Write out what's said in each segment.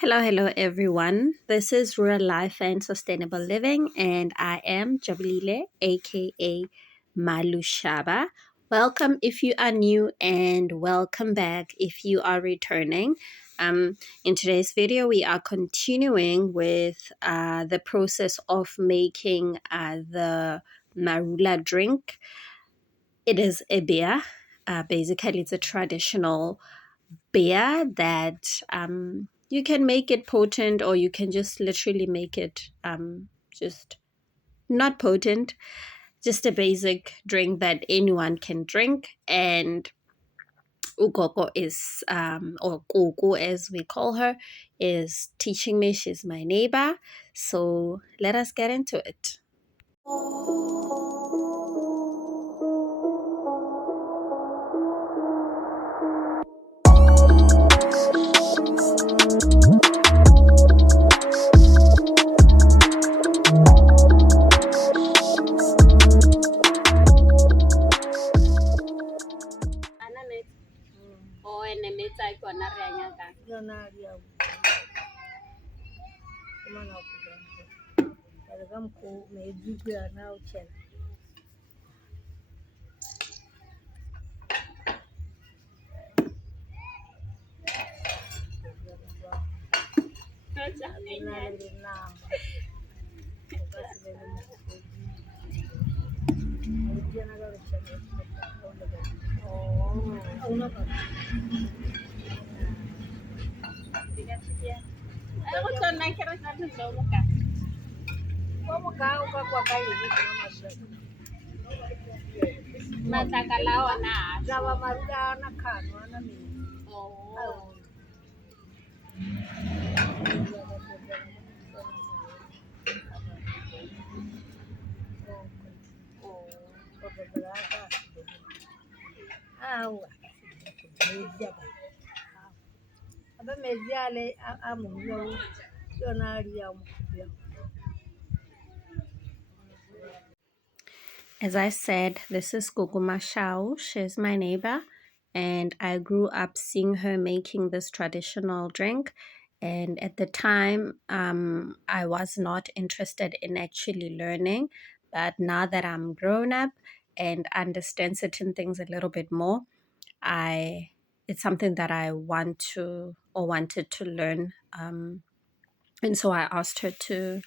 Hello everyone. This is Rural Life and Sustainable Living, and I am Jabulile, aka Malushaba. Welcome if you are new, and welcome back if you are returning. In today's video, we are continuing with the process of making the Marula drink. It is a beer. Basically, it's a traditional beer that you can make it potent, or you can just literally make it just not potent, just a basic drink that anyone can drink. And Ugogo is, or Gogo as we call her, is teaching me. She's my neighbor. So let us get into it. As I said, this is Guguma Shao. She's my neighbor, and I grew up seeing her making this traditional drink. And at the time, I was not interested in actually learning. But now that I'm grown up and understand certain things a little bit more, it's something that I want to, or wanted to learn. And so I asked her to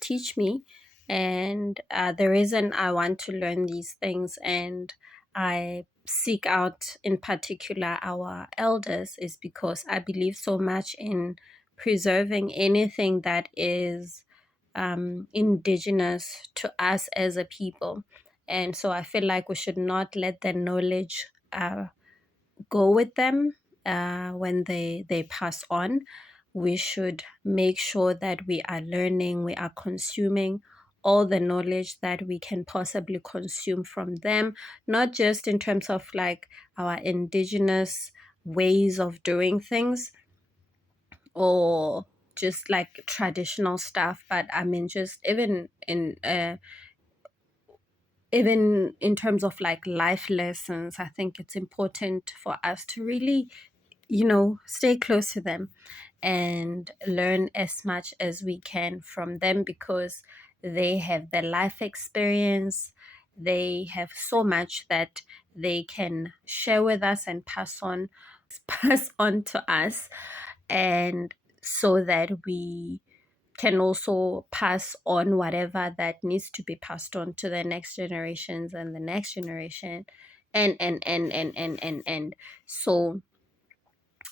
teach me. And the reason I want to learn these things, and I seek out in particular our elders, is because I believe so much in preserving anything that is indigenous to us as a people. And so I feel like we should not let the knowledge go with them when they pass on. We should make sure that we are learning, we are consuming all the knowledge that we can possibly consume from them, not just in terms of like our indigenous ways of doing things or just like traditional stuff, but I mean just even in terms of like life lessons. I think it's important for us to really stay close to them and learn as much as we can from them, because they have the life experience. They have so much that they can share with us and pass on to us, and so that we can also pass on whatever that needs to be passed on to the next generations and the next generation, and so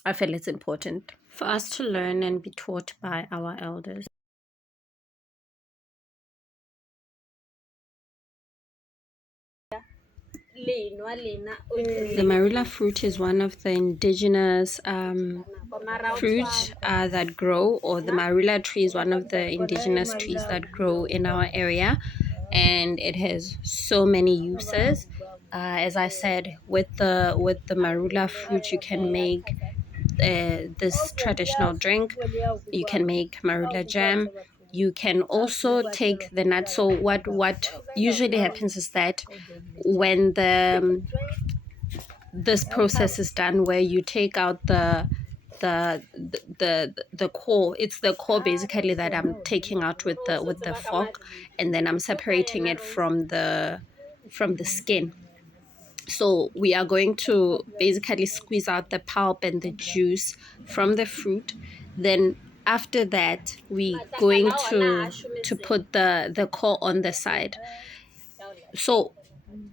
I feel it's important for us to learn and be taught by our elders. The Marula fruit is one of the indigenous fruits that grow, or the Marula tree is one of the indigenous trees that grow in our area, and it has so many uses. As I said, with the Marula fruit, you can make this traditional drink. You can make Marula jam. You can also take the nuts. So what usually happens is that when this process is done, where you take out the the core. It's the core basically that I'm taking out with the fork, and then I'm separating it from the skin. So we are going to basically squeeze out the pulp and the juice from the fruit. Then after that, we going to put the core on the side. So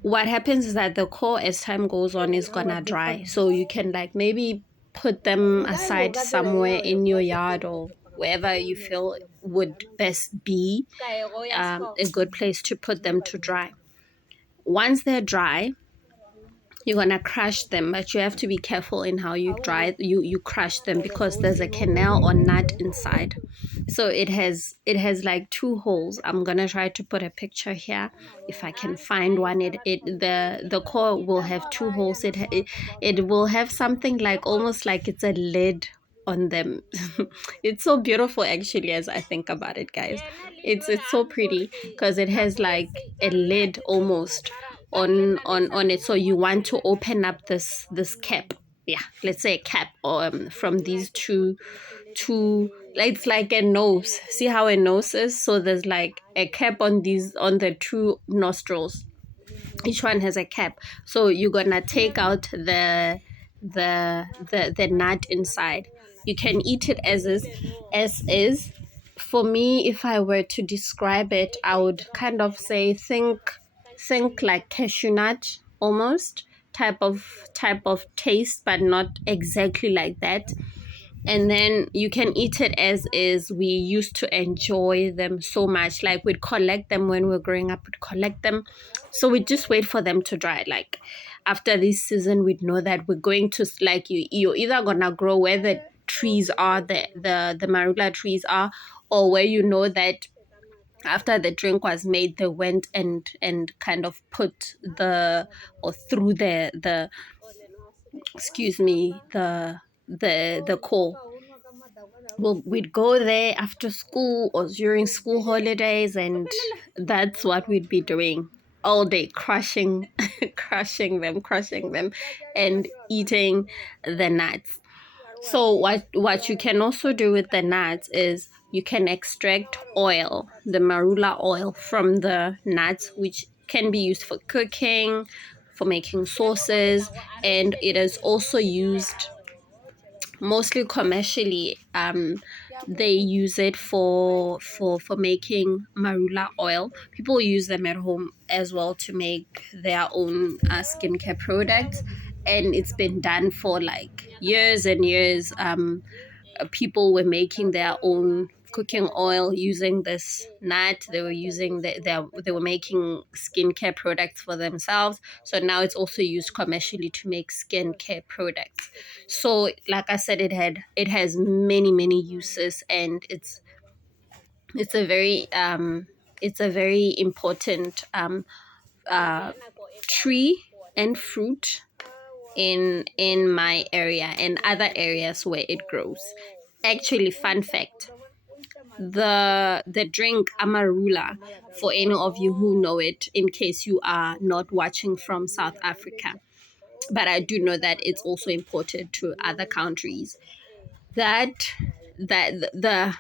what happens is that the core, as time goes on, is gonna dry. So you can like maybe put them aside somewhere in your yard or wherever you feel would best be a good place to put them to dry. Once they're dry, you're gonna crush them, but you have to be careful in how you crush them, because there's a canal or nut inside. So it has like two holes. I'm gonna try to put a picture here if I can find one. The core will have two holes. It will have something like almost like it's a lid on them. It's so beautiful actually, as I think about it, guys. It's so pretty because it has like a lid almost on it. So you want to open up this cap. Yeah, let's say a cap from these two. It's like a nose. See how a nose is? So there's like a cap on the two nostrils. Each one has a cap. So you're gonna take out the nut inside. You can eat it as is. For me, if I were to describe it, I would kind of say think like cashew nut almost, type of taste, but not exactly like that. And then you can eat it as is. We used to enjoy them so much. Like we'd collect them when we were growing up. We'd collect them, so we just wait for them to dry. Like after this season, we'd know that we're going to like you're either gonna grow where the trees are, the marula trees are, or where you know that after the drink was made, they went and kind of put the or through the excuse me the core. We'd go there after school or during school holidays, and that's what we'd be doing all day, crushing crushing them and eating the nuts. So what you can also do with the nuts is you can extract oil, the marula oil from the nuts, which can be used for cooking, for making sauces, and it is also used mostly commercially. They use it for making marula oil. People use them at home as well to make their own skincare products, and it's been done for like years and years. People were making their own cooking oil using this nut. They were using they were making skincare products for themselves. So now it's also used commercially to make skincare products. So like I said, it has many uses, and it's a very important uh, tree and fruit in my area and other areas where it grows. Actually, fun fact, the drink amarula, for any of you who know it, in case you are not watching from South Africa, but I do know that it's also imported to other countries, that the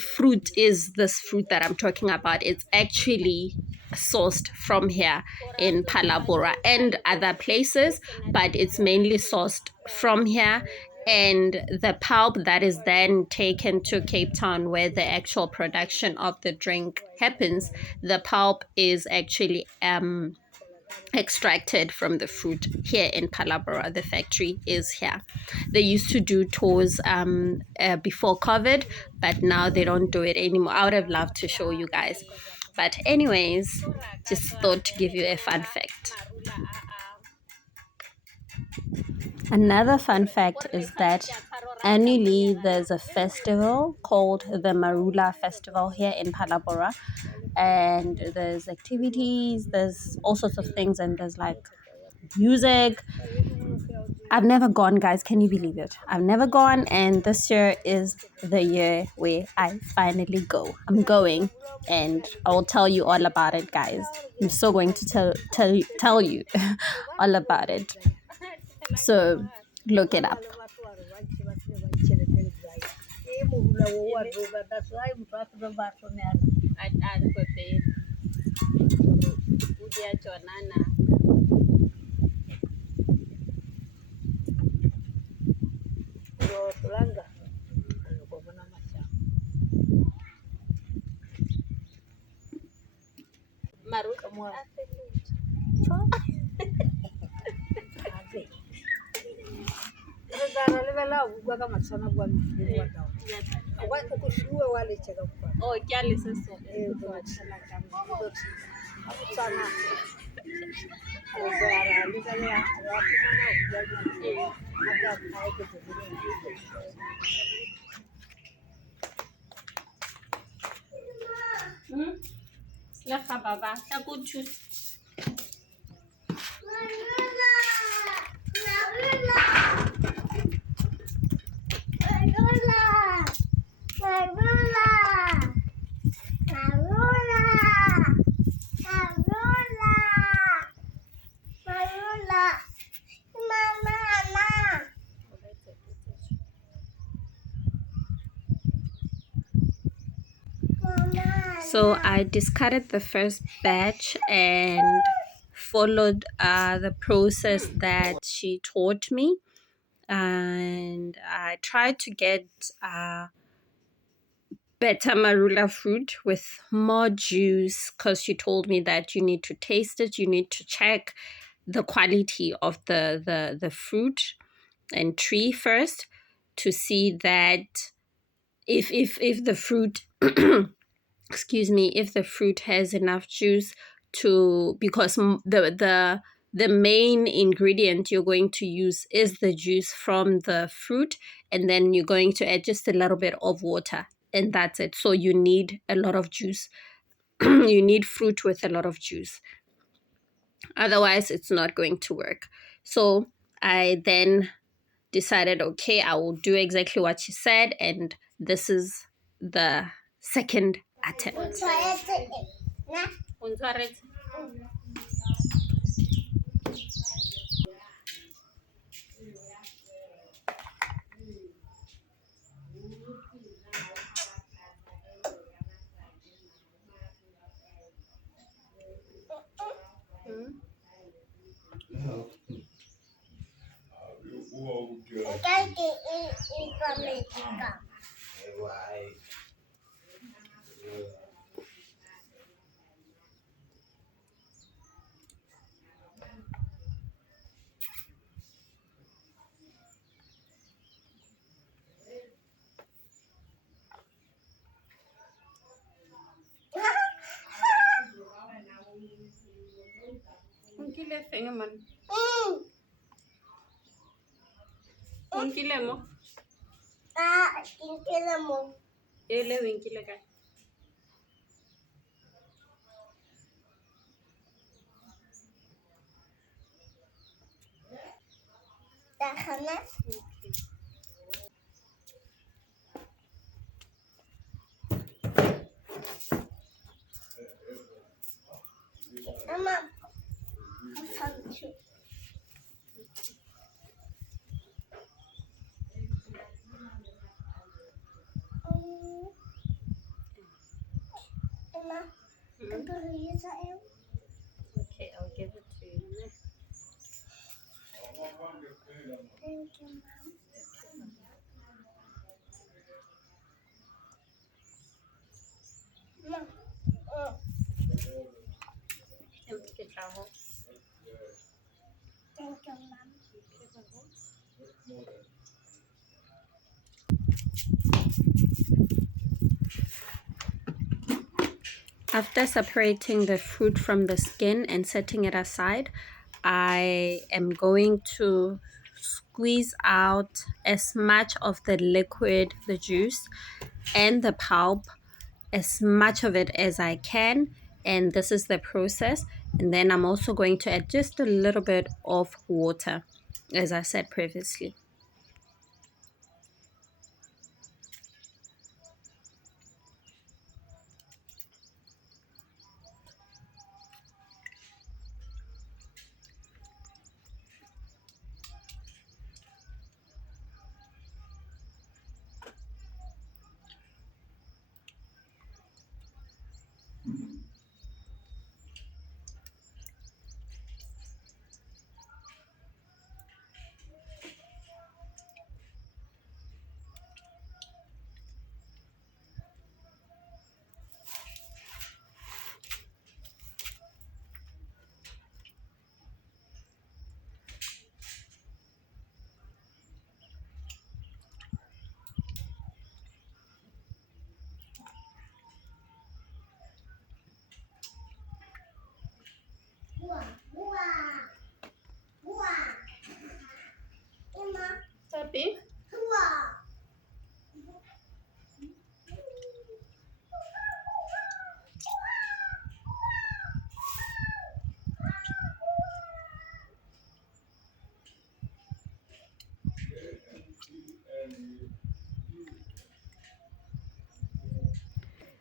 fruit is this fruit that I'm talking about. It's actually sourced from here in Palabora and other places, but it's mainly sourced from here. And the pulp that is then taken to Cape Town, where the actual production of the drink happens, the pulp is actually extracted from the fruit here in Palabora. The factory is here. They used to do tours before COVID, but now they don't do it anymore. I would have loved to show you guys. But anyways, just thought to give you a fun fact. Another fun fact is that annually there's a festival called the Marula Festival here in Palabora, and there's activities, there's all sorts of things, and there's like music. I've never gone, guys. Can you believe it? I've never gone, and this year is the year where I finally go. I'm going, and I will tell you all about it, guys. I'm so going to tell you all about it. So look it up. That's why I'm talking about at kote udia chonana. Tulanga. Marula. Oh, kya lisa so. Slaka baba, taku choose. So I discarded the first batch and followed the process that she taught me. And I tried to get better marula fruit with more juice because she told me that you need to taste it, you need to check the quality of the fruit and tree first to see that if the fruit excuse me, if the fruit has enough juice to, because the main ingredient you're going to use is the juice from the fruit, and then you're going to add just a little bit of water, and that's it. So you need a lot of juice. You need fruit with a lot of juice. Otherwise, it's not going to work. So I then decided, okay, I will do exactly what she said, and this is the second attempt. Okay, I'll give it to you. After separating the fruit from the skin and setting it aside, I am going to squeeze out as much of the liquid, the juice, and the pulp, as much of it as I can. And this is the process. And then I'm also going to add just a little bit of water, as I said previously.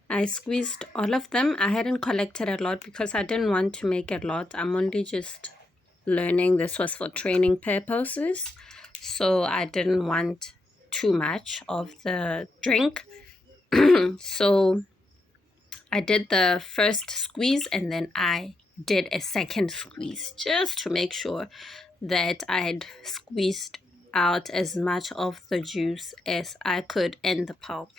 I squeezed all of them. I hadn't collected a lot because I didn't want to make a lot. I'm only just learning. This was for training purposes. So I didn't want too much of the drink. So I did the first squeeze and then I did a second squeeze just to make sure that I'd squeezed out as much of the juice as I could in the pulp.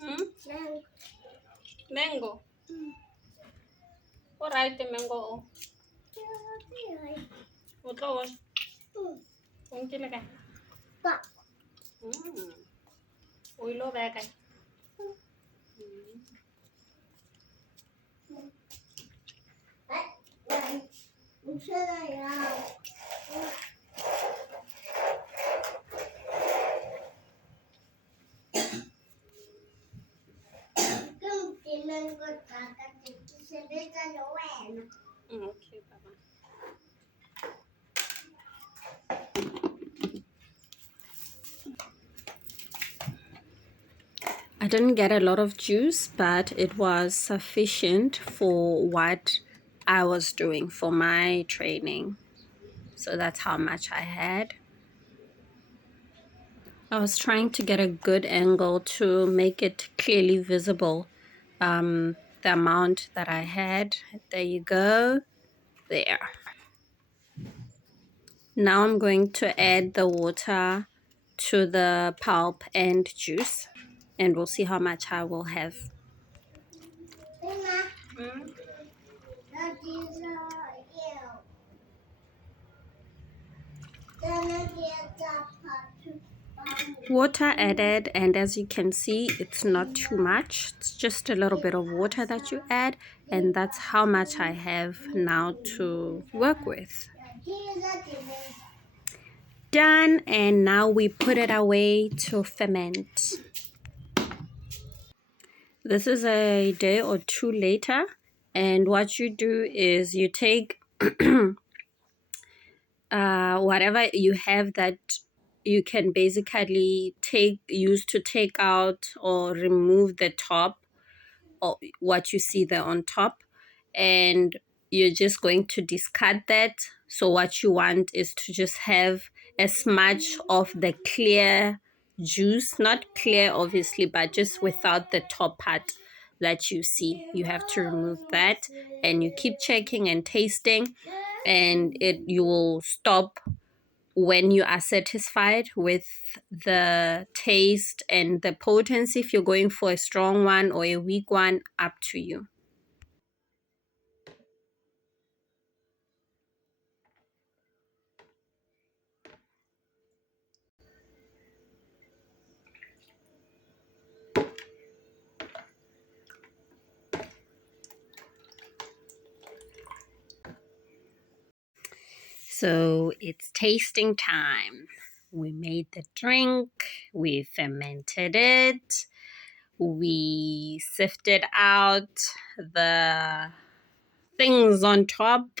Hmm? Mango. What right the mango? What was? Không chỉ là cái. Ui lô bè cái. Okay, Baba. I didn't get a lot of juice, but it was sufficient for what I was doing for my training. So that's how much I had. I was trying to get a good angle to make it clearly visible, the amount that I had. There you go. There. Now I'm going to add the water to the pulp and juice, and we'll see how much I will have. Mm. Water added, and as you can see, it's not too much. It's just a little bit of water that you add, and that's how much I have now to work with. Done, and now we put it away to ferment. This is a day or two later, and what you do is you take whatever you have that you can basically use to take out or remove the top or what you see there on top, and you're just going to discard that. So what you want is to just have as much of the clear juice, not clear obviously, but just without the top part that you see. You have to remove that, and you keep checking and tasting, and you will stop when you are satisfied with the taste and the potency. If you're going for a strong one or a weak one, up to you. So it's tasting time. We made the drink, we fermented it, we sifted out the things on top.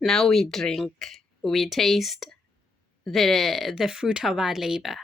Now we drink, we taste the fruit of our labor.